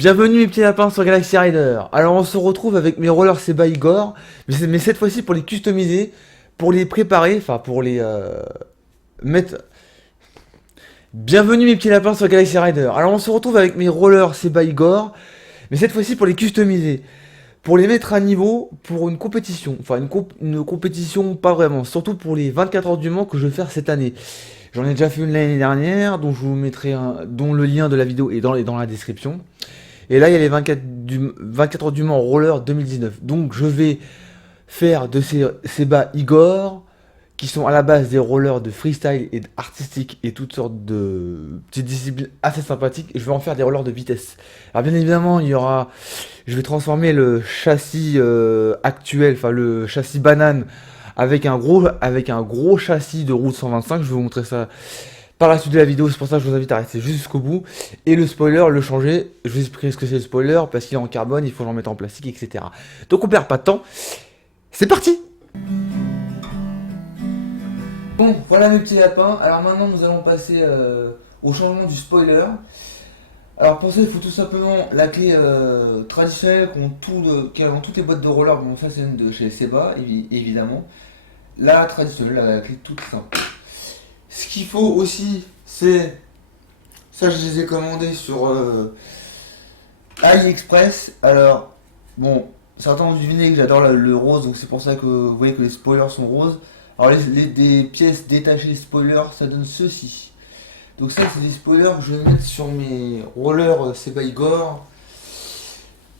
Bienvenue mes petits lapins sur Galaxy Rider. Alors on se retrouve avec mes rollers Seba Igor, mais cette fois-ci pour les customiser, pour les préparer, enfin pour les mettre... Bienvenue mes petits lapins sur Galaxy Rider. Alors on se retrouve avec mes rollers Seba Igor, mais cette fois-ci pour les customiser, pour les mettre à niveau pour une compétition, enfin une compétition pas vraiment, surtout pour les 24 heures du Mans que je vais faire cette année. J'en ai déjà fait une l'année dernière, dont je vous mettrai dont le lien de la vidéo est dans la description. Et là, il y a les 24 heures du Mans Roller 2019. Donc, je vais faire de ces bas Igor, qui sont à la base des rollers de freestyle et artistique et toutes sortes de petites disciplines assez sympathiques. Et je vais en faire des rollers de vitesse. Alors, bien évidemment, je vais transformer le châssis actuel, enfin le châssis banane, avec un gros châssis de route 125. Je vais vous montrer ça par la suite de la vidéo, c'est pour ça que je vous invite à rester jusqu'au bout. Et le spoiler, le changer, je vous expliquerai ce que c'est le spoiler, parce qu'il est en carbone, il faut l'en mettre en plastique, etc. Donc on perd pas de temps, c'est parti. Bon, voilà mes petits lapins, alors maintenant nous allons passer au changement du spoiler. Alors pour ça il faut tout simplement la clé traditionnelle qui est dans toutes les boîtes de roller, bon ça c'est une de chez Seba évidemment. La traditionnelle, la clé toute simple. Ce qu'il faut aussi, c'est... Ça, je les ai commandés sur AliExpress. Alors, bon, certains ont deviné que j'adore le rose, donc c'est pour ça que vous voyez que les spoilers sont roses. Alors, des pièces détachées spoilers, ça donne ceci. Donc ça, c'est des spoilers que je vais mettre sur mes rollers Seba Igor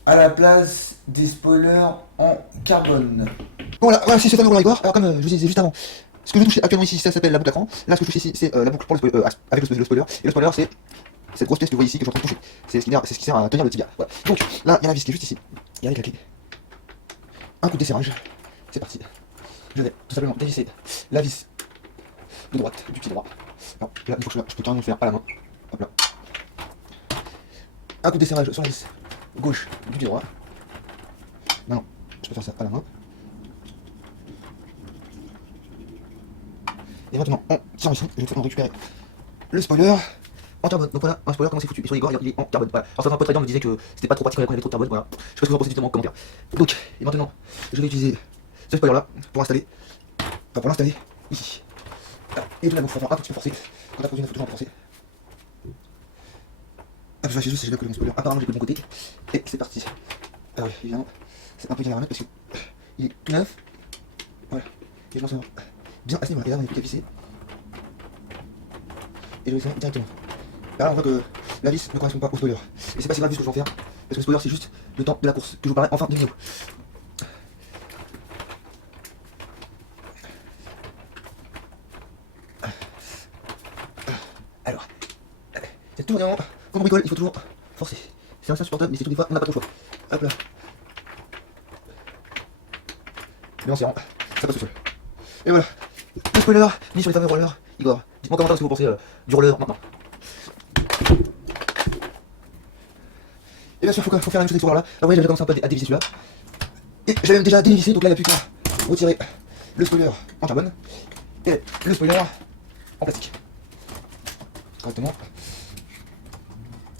à la place des spoilers en carbone. Bon, voilà, c'est ce fameux roller Igor. Alors, comme je vous disais juste avant, ce que je touche actuellement ici, ça s'appelle la boucle à cran. Là, ce que je touche ici, c'est la boucle pour le spoiler, avec le spoiler. Et le spoiler, c'est cette grosse pièce que vous voyez ici que je suis en train de toucher. C'est ce qui sert à tenir le tibia. Voilà. Donc, là, il y a la vis qui est juste ici. Et avec la clé, un coup de desserrage. C'est parti. Je vais tout simplement dévisser la vis de droite du pied droit. Alors, là, il faut que je peux carrément le faire à la main. Hop là. Un coup de desserrage sur la vis gauche du pied droit. Maintenant, je peux faire ça à la main. Et maintenant, on tire ici, je vais tout récupérer le spoiler en carbone. Donc voilà, un spoiler, comment c'est foutu. Et sur Igor, il est en carbone. Voilà. Alors, certains potes me disaient que c'était pas trop pratique quand il y avait trop de carbone. Voilà. Je sais pas ce que vous en pensez directement en commentaire. Donc, et maintenant, je vais utiliser ce spoiler là pour l'installer. Enfin, pour l'installer ici. Voilà. Et tout la boucle, faut faire un petit peu forcé. Quand t'as produit, il faut toujours un peu forcer. Hop, je vais juste si j'ai bien collé mon spoiler. Apparemment, j'ai collé de mon côté. Et c'est parti. Alors, évidemment, c'est un peu galère à mettre parce que il est tout neuf. Voilà. Et je m'en sors bien à ce niveau-là. Et là, on est plus qu'à visser. Et je vais faire directement. Là, on voit que la vis ne correspond pas au spoiler. Et c'est pas si grave vu ce que je vais en faire. Parce que le spoiler, c'est juste le temps de la course que je vous parlerai en fin de vidéo. Alors, c'est tout vraiment. Quand on bricole, il faut toujours forcer. C'est insupportable, mais c'est tout des fois, on n'a pas trop le choix. Hop là. Mais en serrant, ça passe tout seul. Et voilà. Le spoiler, mis sur les fameux rollers. Igor, dites-moi en commentaire ce que vous pensez du roller maintenant. Et bien sûr, faut faire la même chose avec ce roller là. Alors, vous voyez, j'avais commencé un peu à dévisser celui-là. Et j'avais même déjà dévissé, donc là, il n'y a plus qu'à retirer le spoiler en carbone et le spoiler en plastique. Correctement.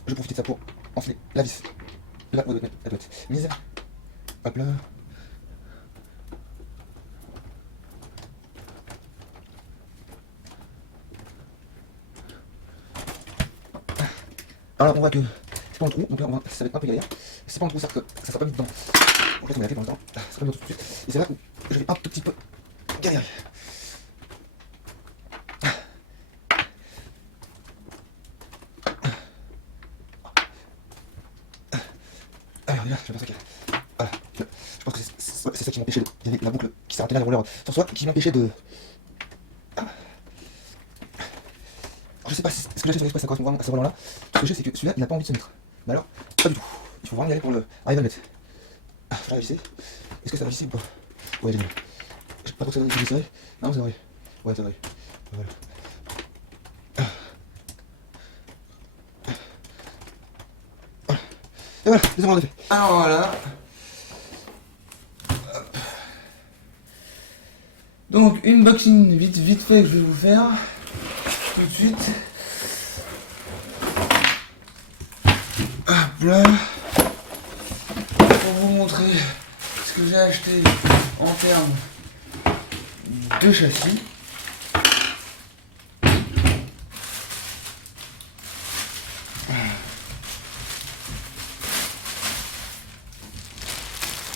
Je vais profiter de ça pour enfiler la vis. Là, elle doit être mise. Hop là. Alors là, on voit que c'est pas un trou, donc là ça va être un peu galère. C'est pas un trou, c'est-à-dire que ça sera pas mis dedans. Donc là, on a la clé pour l'instant. Ça sera pas mis dedans tout de suite. Et c'est là où je vais un tout petit peu galérer. Alors là, je vais faire ça qu'il y a. Voilà. Je pense que c'est ça qui m'empêchait de. Il y avait la boucle qui sert à tenir les rollers sur soi qui m'empêchait de. Je sais pas si ce que j'ai fait sur l'express ça correspond vraiment à ce roller là. Ce que je sais c'est que celui-là il n'a pas envie de se mettre. Mais alors, pas du tout. Il faut vraiment y aller pour le arriver à le mettre. Ah, je vais la visser. Est-ce que ça va visser ou pas? Ouais, j'ai vu. Je sais pas trop que ça va visser. Non, c'est vrai. Ouais, c'est vrai. Voilà. Et voilà, les on fait. Alors voilà. Hop. Donc, unboxing vite fait que je vais vous faire. Tout de suite. Hop. Voilà. Pour vous montrer ce que j'ai acheté en termes de châssis.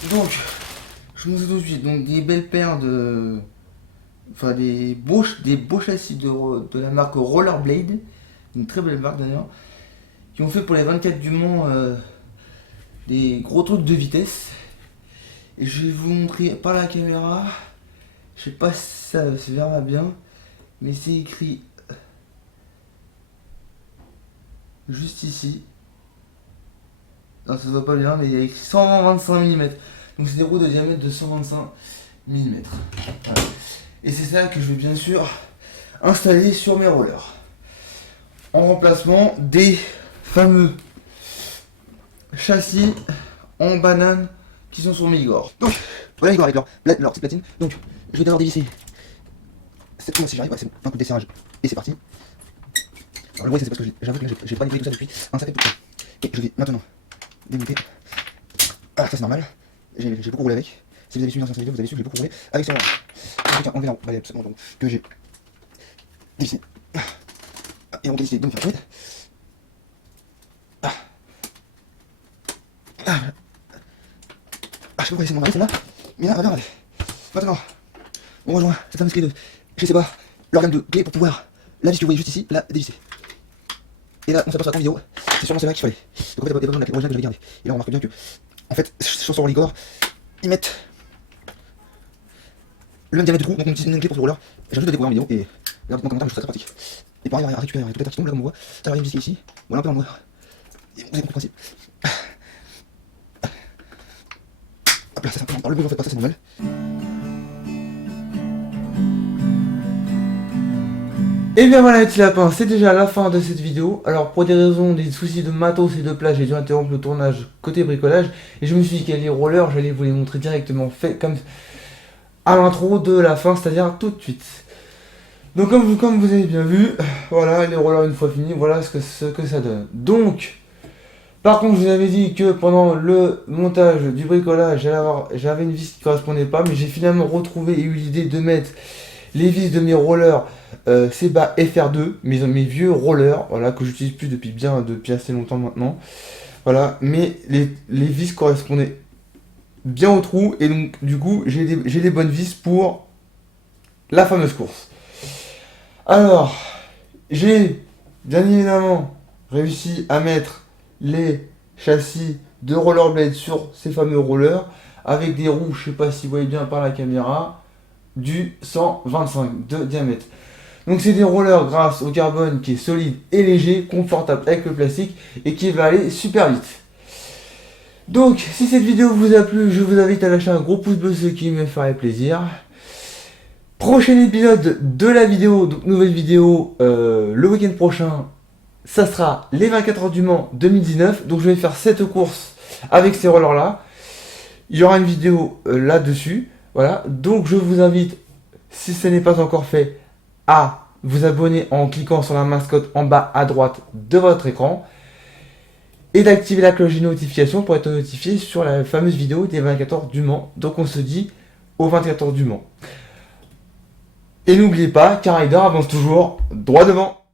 Donc, je vous montre tout de suite. Donc, des belles paires de. Enfin, des beaux châssis de la marque Rollerblade. Une très belle marque d'ailleurs. Qui ont fait pour les 24 du Mans des gros trucs de vitesse. Et je vais vous montrer par la caméra. Je sais pas si ça se verra bien. Mais c'est écrit juste ici. Non, ça se voit pas bien, mais il y a écrit 125 mm. Donc c'est des roues de diamètre de 125 mm. Voilà. Et c'est ça que je vais bien sûr installer sur mes rollers. En remplacement des fameux châssis en banane qui sont sur mes Igor. Donc, voilà les gars avec leur petite platine. Donc, je vais d'abord dévisser cette roue si j'arrive. Ouais, c'est bon, un coup de desserrage et c'est parti. Alors, le bruit, c'est parce que j'avoue que là, j'ai pas nettoyé tout ça depuis un sacré bout de temps. Et je vais maintenant démonter. Ah, ça c'est normal. J'ai beaucoup roulé avec. Si vous avez suivi l'ancienne vidéo, vous avez su que j'ai beaucoup roulé avec ce roller. Je tiens enlever la roue, bah, absolument, donc, que j'ai dévissé. Et on va décider de me faire jouer. Je sais pas pourquoi c'est mon mari celle-là, mais là, regardez. Maintenant, on rejoint cette fameuse clé de, je sais pas, l'organe de clé pour pouvoir la vis que vous voyez juste ici, la dévisser. Et là, on s'aperçoit qu'en vidéo, c'est sûrement celle-là qu'il fallait. Donc en fait, il y a pas besoin de la clé originale que je vais garder. Et là, on remarque bien que, en fait, sur son Ligor, ils mettent le même diamètre du trou, donc une clé pour ce roller. J'ai juste découvert en vidéo et regardez en commentaire, je trouve ça très pratique. Et pour arriver à récupérer tout les tas qui tombent, là, comme on voit, ça va arriver ici, voilà un peu en noir. Et vous avez compris le principe. Hop là, ça c'est le besoin, faites pas ça, c'est normal. Et bien voilà les petits lapins, c'est déjà la fin de cette vidéo. Alors pour des raisons, des soucis de matos et de plage, j'ai dû interrompre le tournage côté bricolage. Et je me suis dit qu'à les rollers, j'allais vous les montrer directement fait comme à l'intro de la fin, c'est-à-dire tout de suite. Donc comme vous avez bien vu, voilà les rollers une fois finis, voilà ce que ça donne. Donc, par contre je vous avais dit que pendant le montage du bricolage, j'avais une vis qui ne correspondait pas, mais j'ai finalement retrouvé et eu l'idée de mettre les vis de mes rollers Seba FR2, mes vieux rollers, voilà, que j'utilise plus depuis assez longtemps maintenant. Voilà, mais les vis correspondaient bien au trou, et donc du coup j'ai des bonnes vis pour la fameuse course. Alors, j'ai bien évidemment réussi à mettre les châssis de Rollerblade sur ces fameux rollers avec des roues, je sais pas si vous voyez bien par la caméra, du 125 de diamètre. Donc c'est des rollers grâce au carbone qui est solide et léger, confortable avec le plastique et qui va aller super vite. Donc si cette vidéo vous a plu, je vous invite à lâcher un gros pouce bleu, ce qui me ferait plaisir. Prochain épisode de la vidéo, donc nouvelle vidéo le week-end prochain, ça sera les 24 heures du Mans 2019. Donc je vais faire cette course avec ces rollers là. Il y aura une vidéo là-dessus. Voilà, donc je vous invite, si ce n'est pas encore fait, à vous abonner en cliquant sur la mascotte en bas à droite de votre écran et d'activer la cloche de notification pour être notifié sur la fameuse vidéo des 24 heures du Mans. Donc on se dit aux 24 heures du Mans. Et n'oubliez pas qu'un rider avance toujours droit devant.